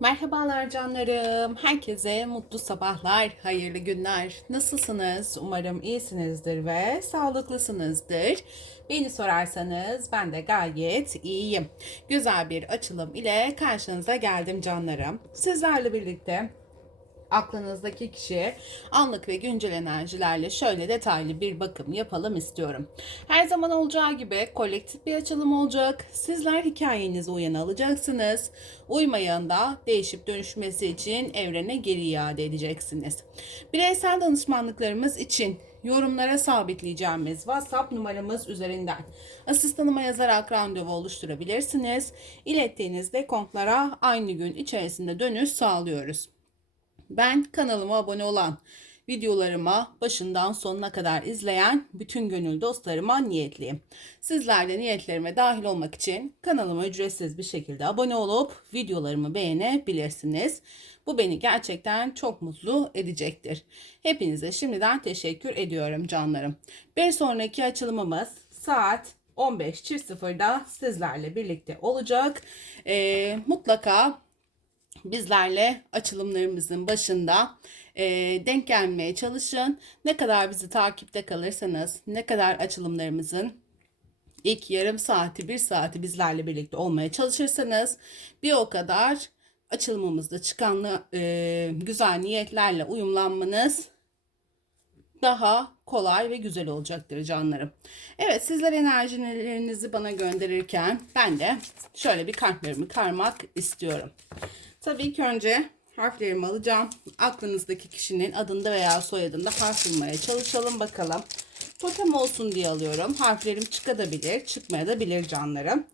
Merhabalar canlarım. Herkese mutlu sabahlar, hayırlı günler. Nasılsınız? Umarım iyisinizdir ve sağlıklısınızdır. Beni sorarsanız ben de gayet iyiyim. Güzel bir açılım ile karşınıza geldim canlarım. Sizlerle birlikte aklınızdaki kişiye anlık ve güncel enerjilerle şöyle detaylı bir bakım yapalım istiyorum. Her zaman olacağı gibi kolektif bir açılım olacak. Sizler hikayenize uyan alacaksınız. Uymayan da değişip dönüşmesi için evrene geri iade edeceksiniz. Bireysel danışmanlıklarımız için yorumlara sabitleyeceğimiz WhatsApp numaramız üzerinden asistanıma yazarak randevu oluşturabilirsiniz. İlettiğiniz dekontlara aynı gün içerisinde dönüş sağlıyoruz. Ben kanalıma abone olan, videolarıma başından sonuna kadar izleyen bütün gönül dostlarıma niyetliyim. Sizler de niyetlerime dahil olmak için kanalıma ücretsiz bir şekilde abone olup videolarımı beğenebilirsiniz. Bu beni gerçekten çok mutlu edecektir. Hepinize şimdiden teşekkür ediyorum canlarım. Bir sonraki açılımımız saat 15.00'da sizlerle birlikte olacak. Ee, mutlaka bizlerle açılımlarımızın başında e, denk gelmeye çalışın. Ne kadar bizi takipte kalırsanız, ne kadar açılımlarımızın ilk yarım saati, bir saati bizlerle birlikte olmaya çalışırsanız bir o kadar açılımımızda çıkan e, güzel niyetlerle uyumlanmanız daha kolay ve güzel olacaktır canlarım. Evet sizler enerjilerinizi bana gönderirken ben de şöyle bir kalplerimi karmak istiyorum. Tabii ki önce harflerimi alacağım. Aklınızdaki kişinin adında veya soyadında harf bulmaya çalışalım bakalım. Totem olsun diye alıyorum. Harflerim çıkabilir, çıkmaya da bilir canlarım.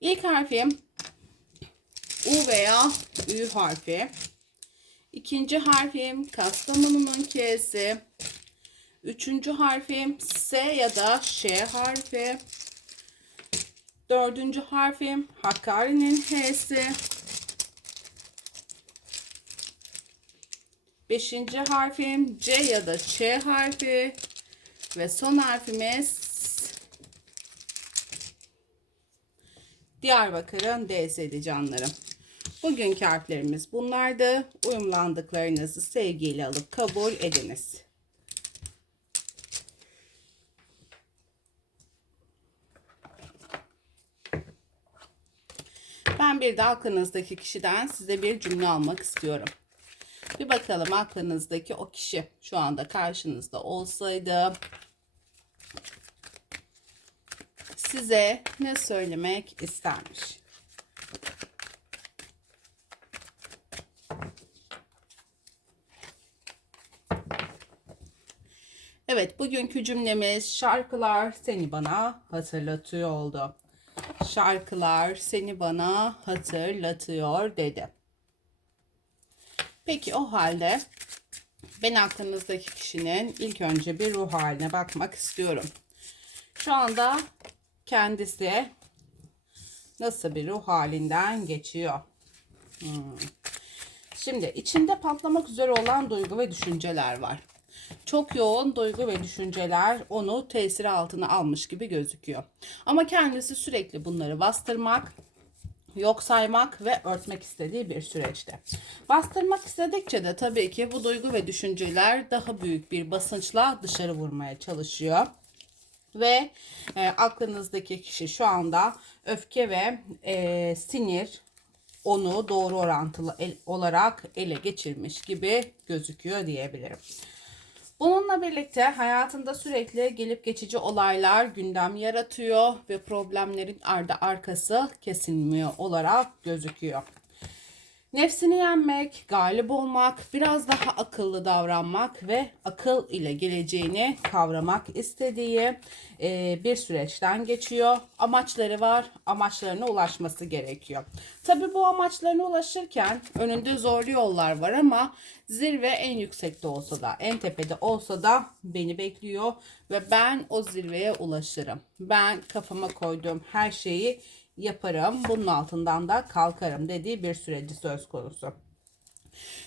İlk harfim U veya Ü harfi. İkinci harfim Kastamonu'nun K'si. Üçüncü harfim S ya da Ş harfi. Dördüncü harfim Hakkari'nin H'si. Beşinci harfim C ya da Ç harfi. Ve son harfimiz Diyarbakır'ın D'siydi canlarım. Bugünkü harflerimiz bunlardı. Uyumlandıklarınızı sevgiyle alıp kabul ediniz. Ben bir de aklınızdaki kişiden size bir cümle almak istiyorum. Bir bakalım aklınızdaki o kişi şu anda karşınızda olsaydı size ne söylemek istermiş? Evet, bugünkü cümlemiz şarkılar seni bana hatırlatıyor oldu. Şarkılar seni bana hatırlatıyor dedi. Peki o halde ben aklınızdaki kişinin ilk önce bir ruh haline bakmak istiyorum. Şu anda kendisi nasıl bir ruh halinden geçiyor? Hmm. Şimdi içinde patlamak üzere olan duygu ve düşünceler var. Çok yoğun duygu ve düşünceler onu tesiri altına almış gibi gözüküyor. Ama kendisi sürekli bunları bastırmak, yok saymak ve örtmek istediği bir süreçte. Bastırmak istedikçe de tabii ki bu duygu ve düşünceler daha büyük bir basınçla dışarı vurmaya çalışıyor. Ve e, aklınızdaki kişi şu anda öfke ve e, sinir onu doğru orantılı el, olarak ele geçirmiş gibi gözüküyor diyebilirim. Bununla birlikte hayatında sürekli gelip geçici olaylar gündem yaratıyor ve problemlerin ardı arkası kesilmiyor olarak gözüküyor. Nefsini yenmek, galip olmak, biraz daha akıllı davranmak ve akıl ile geleceğini kavramak istediği e, bir süreçten geçiyor. Amaçları var, amaçlarına ulaşması gerekiyor. Tabi bu amaçlarına ulaşırken önünde zorlu yollar var ama zirve en yüksekte olsa da, en tepede olsa da beni bekliyor ve ben o zirveye ulaşırım. Ben kafama koyduğum her şeyi yaparım. Bunun altından da kalkarım dediği bir süreci söz konusu.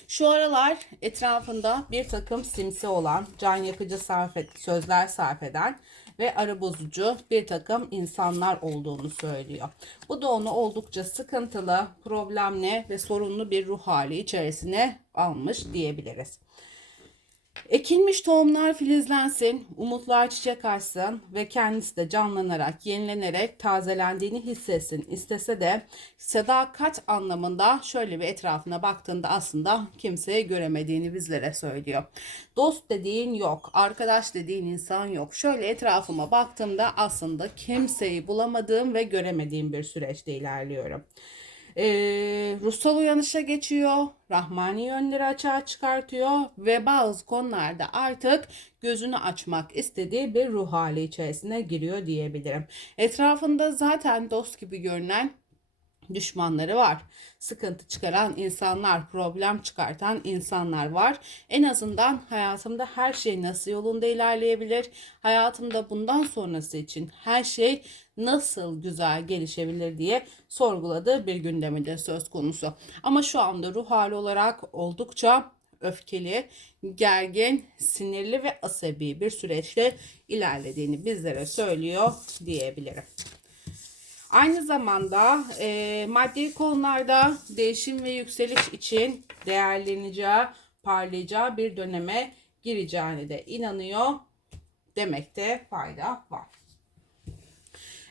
Şu aralar etrafında bir takım simsi olan, can yakıcı sarf et, sözler sarf eden ve ara bozucu bir takım insanlar olduğunu söylüyor. Bu da onu oldukça sıkıntılı, problemli ve sorunlu bir ruh hali içerisine almış diyebiliriz. Ekilmiş tohumlar filizlensin, umutlar çiçek açsın ve kendisi de canlanarak, yenilenerek tazelendiğini hissetsin. İstese de sadakat anlamında şöyle bir etrafına baktığında aslında kimseye göremediğini bizlere söylüyor. Dost dediğin yok, arkadaş dediğin insan yok. Şöyle etrafıma baktığımda aslında kimseyi bulamadığım ve göremediğim bir süreçte ilerliyorum e, ruhsal uyanışa geçiyor, rahmani yönleri açığa çıkartıyor ve bazı konularda artık gözünü açmak istediği bir ruh hali içerisine giriyor diyebilirim. Etrafında zaten dost gibi görünen düşmanları var. Sıkıntı çıkaran insanlar, problem çıkartan insanlar var. En azından hayatımda her şey nasıl yolunda ilerleyebilir? Hayatımda bundan sonrası için her şey nasıl güzel gelişebilir diye sorguladığı bir gündemi de söz konusu. Ama şu anda ruh hali olarak oldukça öfkeli, gergin, sinirli ve asabi bir süreçte ilerlediğini bizlere söylüyor diyebilirim. Aynı zamanda e, maddi konularda değişim ve yükseliş için değerleneceği, parlayacağı bir döneme gireceğine de inanıyor demekte fayda var.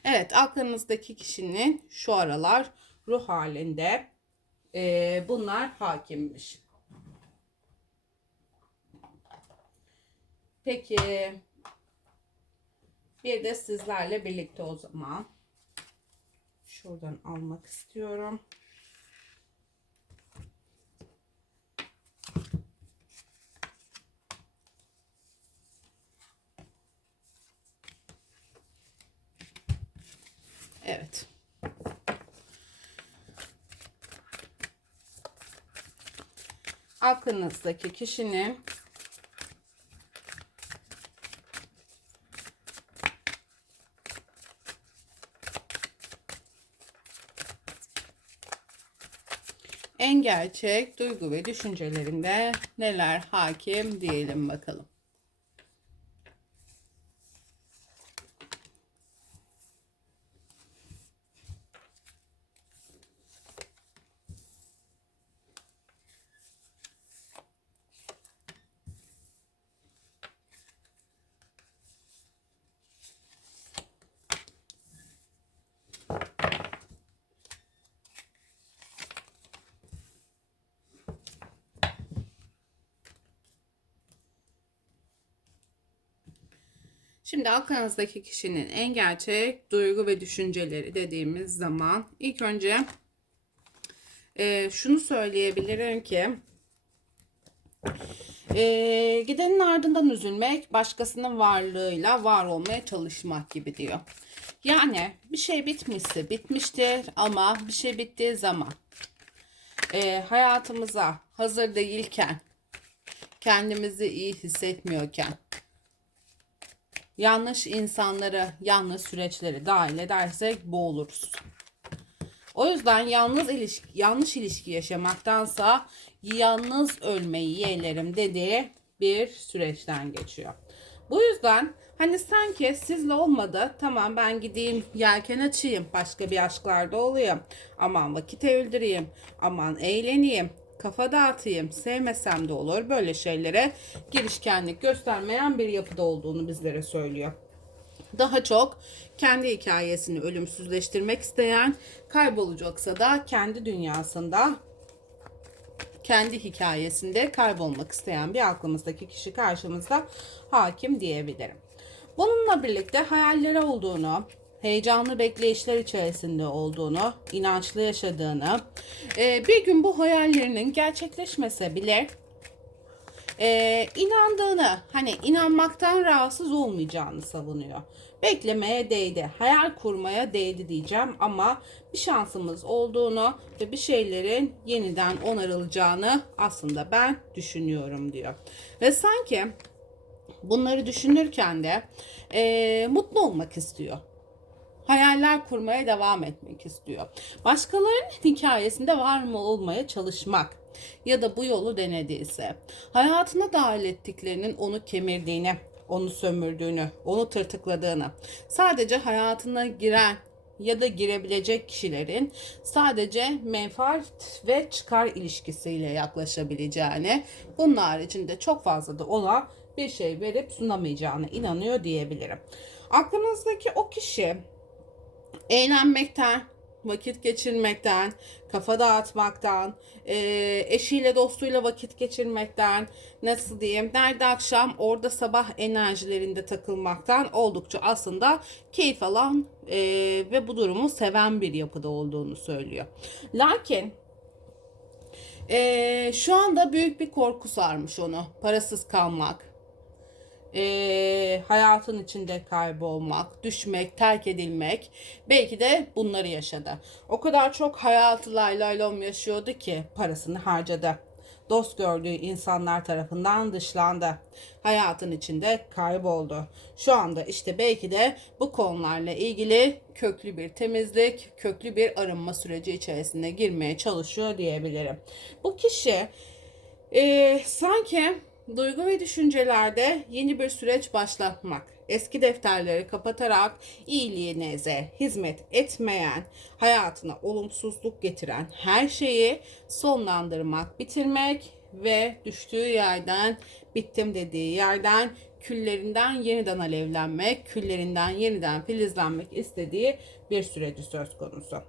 Evet aklınızdaki kişinin şu aralar ruh halinde e, bunlar hakimmiş. Peki bir de sizlerle birlikte o zaman şuradan almak istiyorum. Evet. Aklınızdaki kişinin en gerçek duygu ve düşüncelerinde neler hakim diyelim bakalım. Şimdi aklınızdaki kişinin en gerçek duygu ve düşünceleri dediğimiz zaman ilk önce e, şunu söyleyebilirim ki e, gidenin ardından üzülmek başkasının varlığıyla var olmaya çalışmak gibi diyor. Yani bir şey bitmişse bitmiştir ama bir şey bittiği zaman e, hayatımıza hazır değilken kendimizi iyi hissetmiyorken yanlış insanları, yanlış süreçleri dahil edersek boğuluruz. O yüzden yalnız ilişki, yanlış ilişki yaşamaktansa yalnız ölmeyi yeğlerim dediği bir süreçten geçiyor. Bu yüzden hani sanki sizle olmadı tamam ben gideyim yelken açayım başka bir aşklarda olayım aman vakit öldüreyim aman eğleneyim kafa dağıtayım, sevmesem de olur böyle şeylere girişkenlik göstermeyen bir yapıda olduğunu bizlere söylüyor. Daha çok kendi hikayesini ölümsüzleştirmek isteyen, kaybolacaksa da kendi dünyasında, kendi hikayesinde kaybolmak isteyen bir aklımızdaki kişi karşımızda hakim diyebilirim. Bununla birlikte hayalleri olduğunu, heyecanlı bekleyişler içerisinde olduğunu, inançlı yaşadığını, e, bir gün bu hayallerinin gerçekleşmese bile e, inandığını, hani inanmaktan rahatsız olmayacağını savunuyor. Beklemeye değdi, hayal kurmaya değdi diyeceğim ama bir şansımız olduğunu ve bir şeylerin yeniden onarılacağını aslında ben düşünüyorum diyor. Ve sanki bunları düşünürken de e, mutlu olmak istiyor hayaller kurmaya devam etmek istiyor. Başkalarının hikayesinde var mı olmaya çalışmak ya da bu yolu denediyse, hayatına dahil ettiklerinin onu kemirdiğini, onu sömürdüğünü, onu tırtıkladığını, sadece hayatına giren ya da girebilecek kişilerin sadece menfaat ve çıkar ilişkisiyle yaklaşabileceğini, bunun haricinde çok fazla da ona bir şey verip sunamayacağına inanıyor diyebilirim. Aklınızdaki o kişi eğlenmekten, vakit geçirmekten, kafa dağıtmaktan, e, eşiyle dostuyla vakit geçirmekten, nasıl diyeyim, nerede akşam orada sabah enerjilerinde takılmaktan oldukça aslında keyif alan e, ve bu durumu seven bir yapıda olduğunu söylüyor. Lakin e, şu anda büyük bir korku sarmış onu. Parasız kalmak, e, hayatın içinde kaybolmak, düşmek, terk edilmek belki de bunları yaşadı. O kadar çok hayatı lay yaşıyordu ki parasını harcadı. Dost gördüğü insanlar tarafından dışlandı. Hayatın içinde kayboldu. Şu anda işte belki de bu konularla ilgili köklü bir temizlik, köklü bir arınma süreci içerisine girmeye çalışıyor diyebilirim. Bu kişi e, sanki Duygu ve düşüncelerde yeni bir süreç başlatmak, eski defterleri kapatarak iyiliğinize hizmet etmeyen, hayatına olumsuzluk getiren her şeyi sonlandırmak, bitirmek ve düştüğü yerden, bittim dediği yerden küllerinden yeniden alevlenmek, küllerinden yeniden filizlenmek istediği bir süreci söz konusu.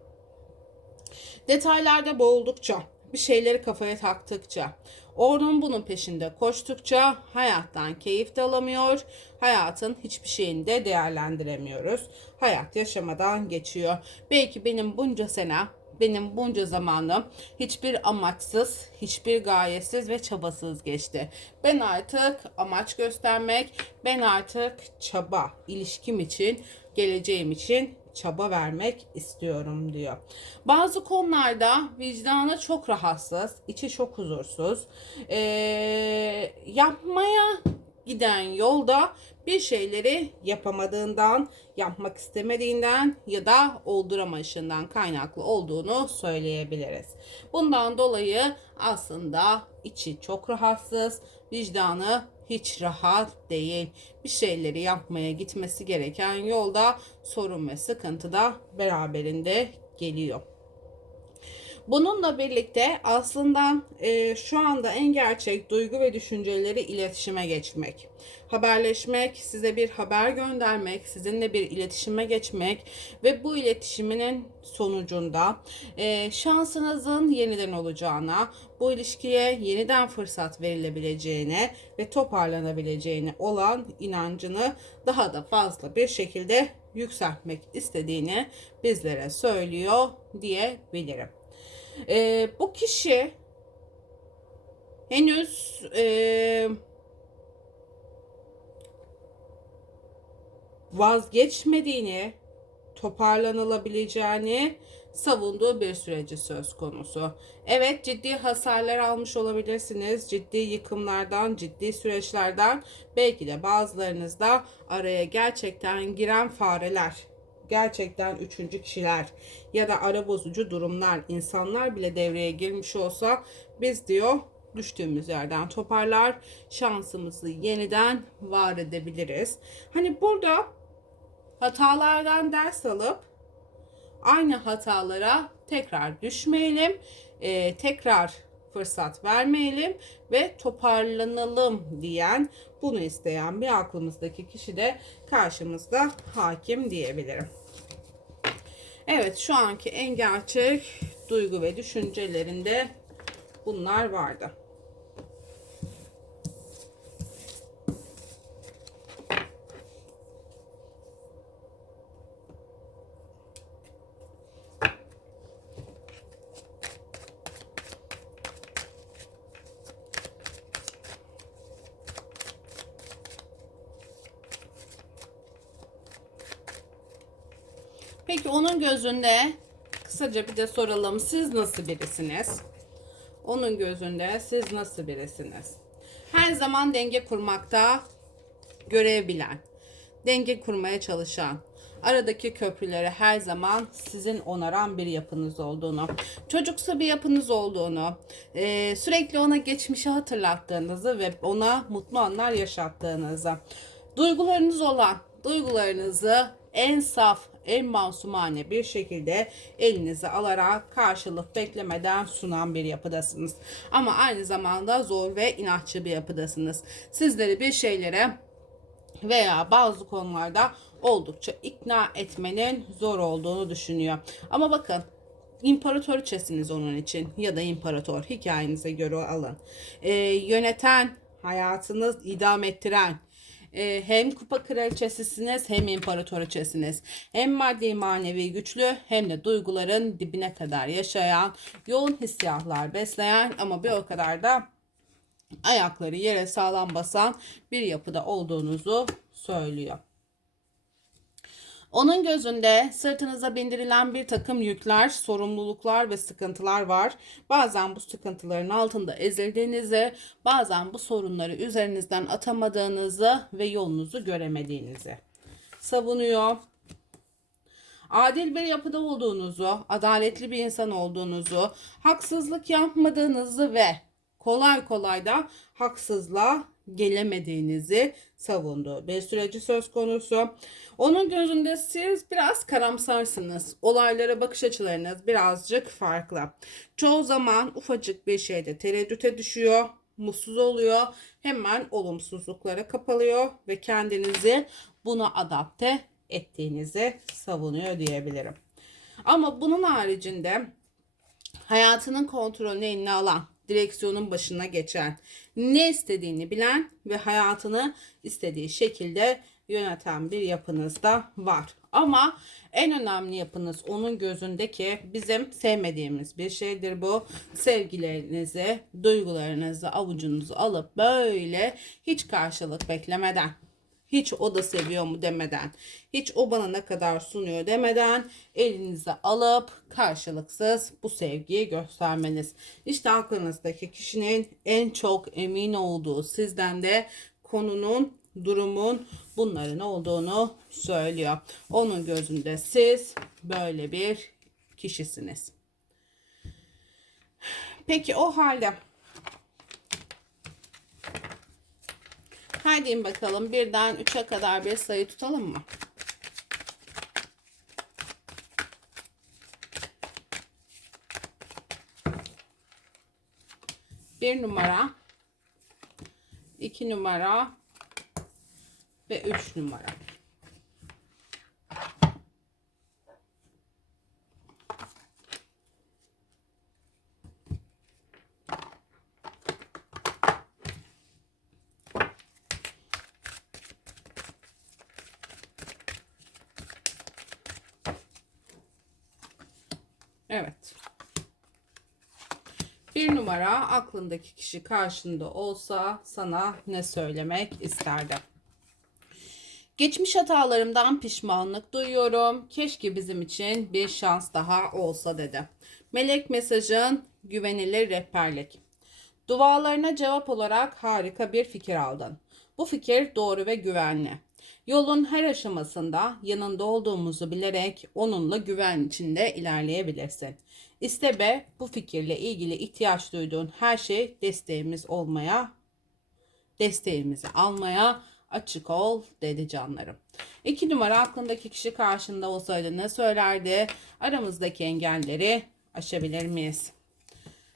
Detaylarda boğuldukça, bir şeyleri kafaya taktıkça, onun bunun peşinde koştukça hayattan keyif de alamıyor, hayatın hiçbir şeyini de değerlendiremiyoruz. Hayat yaşamadan geçiyor. Belki benim bunca sene benim bunca zamanım hiçbir amaçsız, hiçbir gayesiz ve çabasız geçti. Ben artık amaç göstermek, ben artık çaba, ilişkim için, geleceğim için çaba vermek istiyorum diyor. Bazı konularda vicdanı çok rahatsız, içi çok huzursuz. Ee, yapmaya giden yolda bir şeyleri yapamadığından, yapmak istemediğinden ya da olduramayışından kaynaklı olduğunu söyleyebiliriz. Bundan dolayı aslında içi çok rahatsız, vicdanı hiç rahat değil. Bir şeyleri yapmaya gitmesi gereken yolda sorun ve sıkıntı da beraberinde geliyor. Bununla birlikte aslında e, şu anda en gerçek duygu ve düşünceleri iletişime geçmek. Haberleşmek, size bir haber göndermek, sizinle bir iletişime geçmek ve bu iletişiminin sonucunda e, şansınızın yeniden olacağına, bu ilişkiye yeniden fırsat verilebileceğine ve toparlanabileceğine olan inancını daha da fazla bir şekilde yükseltmek istediğini bizlere söylüyor diyebilirim. E, bu kişi henüz e, vazgeçmediğini, toparlanılabileceğini savunduğu bir süreci söz konusu. Evet ciddi hasarlar almış olabilirsiniz. Ciddi yıkımlardan, ciddi süreçlerden belki de bazılarınızda araya gerçekten giren fareler gerçekten üçüncü kişiler ya da ara bozucu durumlar, insanlar bile devreye girmiş olsa biz diyor düştüğümüz yerden toparlar, şansımızı yeniden var edebiliriz. Hani burada hatalardan ders alıp aynı hatalara tekrar düşmeyelim, e, tekrar fırsat vermeyelim ve toparlanalım diyen, bunu isteyen bir aklımızdaki kişi de karşımızda hakim diyebilirim. Evet şu anki en gerçek duygu ve düşüncelerinde bunlar vardı. Peki onun gözünde kısaca bir de soralım. Siz nasıl birisiniz? Onun gözünde siz nasıl birisiniz? Her zaman denge kurmakta görev bilen, denge kurmaya çalışan, aradaki köprüleri her zaman sizin onaran bir yapınız olduğunu, çocuksu bir yapınız olduğunu, e, sürekli ona geçmişi hatırlattığınızı ve ona mutlu anlar yaşattığınızı, Duygularınız olan duygularınızı en saf, en masumane bir şekilde elinize alarak karşılık beklemeden sunan bir yapıdasınız. Ama aynı zamanda zor ve inatçı bir yapıdasınız. Sizleri bir şeylere veya bazı konularda oldukça ikna etmenin zor olduğunu düşünüyor. Ama bakın imparatoriçesiniz onun için ya da imparator hikayenize göre alın. Ee, yöneten, hayatını idam ettiren, e, hem kupa kraliçesisiniz hem imparatoriçesiniz. Hem maddi manevi güçlü hem de duyguların dibine kadar yaşayan, yoğun hissiyatlar besleyen ama bir o kadar da ayakları yere sağlam basan bir yapıda olduğunuzu söylüyor. Onun gözünde sırtınıza bindirilen bir takım yükler, sorumluluklar ve sıkıntılar var. Bazen bu sıkıntıların altında ezildiğinizi, bazen bu sorunları üzerinizden atamadığınızı ve yolunuzu göremediğinizi savunuyor. Adil bir yapıda olduğunuzu, adaletli bir insan olduğunuzu, haksızlık yapmadığınızı ve kolay kolay da haksızlığa gelemediğinizi savundu. Bir süreci söz konusu. Onun gözünde siz biraz karamsarsınız. Olaylara bakış açılarınız birazcık farklı. Çoğu zaman ufacık bir şeyde tereddüte düşüyor, mutsuz oluyor, hemen olumsuzluklara kapalıyor ve kendinizi buna adapte ettiğinizi savunuyor diyebilirim. Ama bunun haricinde hayatının kontrolünü eline alan, direksiyonun başına geçen, ne istediğini bilen ve hayatını istediği şekilde yöneten bir yapınız da var. Ama en önemli yapınız onun gözündeki bizim sevmediğimiz bir şeydir bu. Sevgilerinizi, duygularınızı avucunuzu alıp böyle hiç karşılık beklemeden hiç o da seviyor mu demeden, hiç o bana ne kadar sunuyor demeden elinize alıp karşılıksız bu sevgiyi göstermeniz. İşte aklınızdaki kişinin en çok emin olduğu sizden de konunun, durumun bunların olduğunu söylüyor. Onun gözünde siz böyle bir kişisiniz. Peki o halde Haydi bakalım birden 3'e kadar bir sayı tutalım mı? Bir numara, iki numara ve üç numara. Evet. Bir numara aklındaki kişi karşında olsa sana ne söylemek isterdi? Geçmiş hatalarımdan pişmanlık duyuyorum. Keşke bizim için bir şans daha olsa dedi. Melek mesajın güvenilir rehberlik. Dualarına cevap olarak harika bir fikir aldın. Bu fikir doğru ve güvenli. Yolun her aşamasında yanında olduğumuzu bilerek onunla güven içinde ilerleyebilirsin. İste be bu fikirle ilgili ihtiyaç duyduğun her şey desteğimiz olmaya, desteğimizi almaya açık ol dedi canlarım. İki numara aklındaki kişi karşında olsaydı ne söylerdi? Aramızdaki engelleri aşabilir miyiz?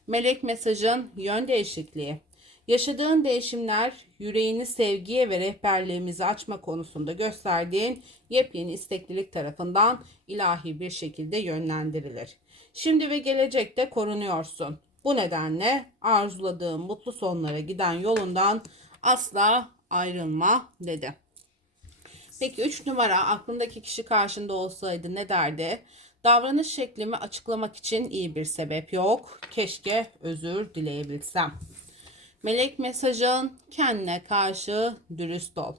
Melek mesajın yön değişikliği. Yaşadığın değişimler yüreğini sevgiye ve rehberliğimizi açma konusunda gösterdiğin yepyeni isteklilik tarafından ilahi bir şekilde yönlendirilir. Şimdi ve gelecekte korunuyorsun. Bu nedenle arzuladığın mutlu sonlara giden yolundan asla ayrılma dedi. Peki 3 numara aklındaki kişi karşında olsaydı ne derdi? Davranış şeklimi açıklamak için iyi bir sebep yok. Keşke özür dileyebilsem. Melek mesajın kendine karşı dürüst ol.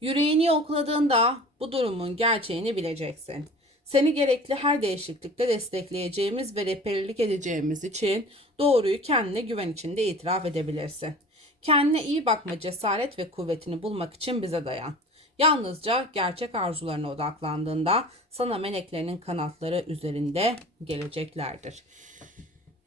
Yüreğini yokladığında bu durumun gerçeğini bileceksin. Seni gerekli her değişiklikte destekleyeceğimiz ve rehberlik edeceğimiz için doğruyu kendine güven içinde itiraf edebilirsin. Kendine iyi bakma cesaret ve kuvvetini bulmak için bize dayan. Yalnızca gerçek arzularına odaklandığında sana meleklerinin kanatları üzerinde geleceklerdir.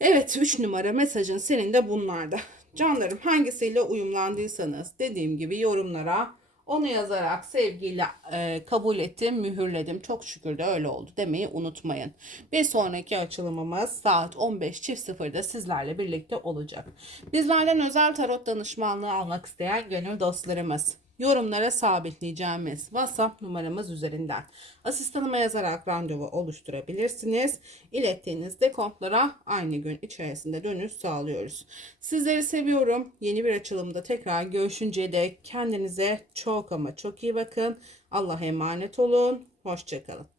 Evet 3 numara mesajın senin de bunlarda. Canlarım hangisiyle uyumlandıysanız dediğim gibi yorumlara onu yazarak sevgiyle e, kabul ettim, mühürledim. Çok şükür de öyle oldu demeyi unutmayın. Bir sonraki açılımımız saat 15.00'da sizlerle birlikte olacak. Bizlerden özel tarot danışmanlığı almak isteyen gönül dostlarımız yorumlara sabitleyeceğimiz WhatsApp numaramız üzerinden asistanıma yazarak randevu oluşturabilirsiniz. İlettiğiniz dekontlara aynı gün içerisinde dönüş sağlıyoruz. Sizleri seviyorum. Yeni bir açılımda tekrar görüşünceye dek kendinize çok ama çok iyi bakın. Allah'a emanet olun. Hoşçakalın.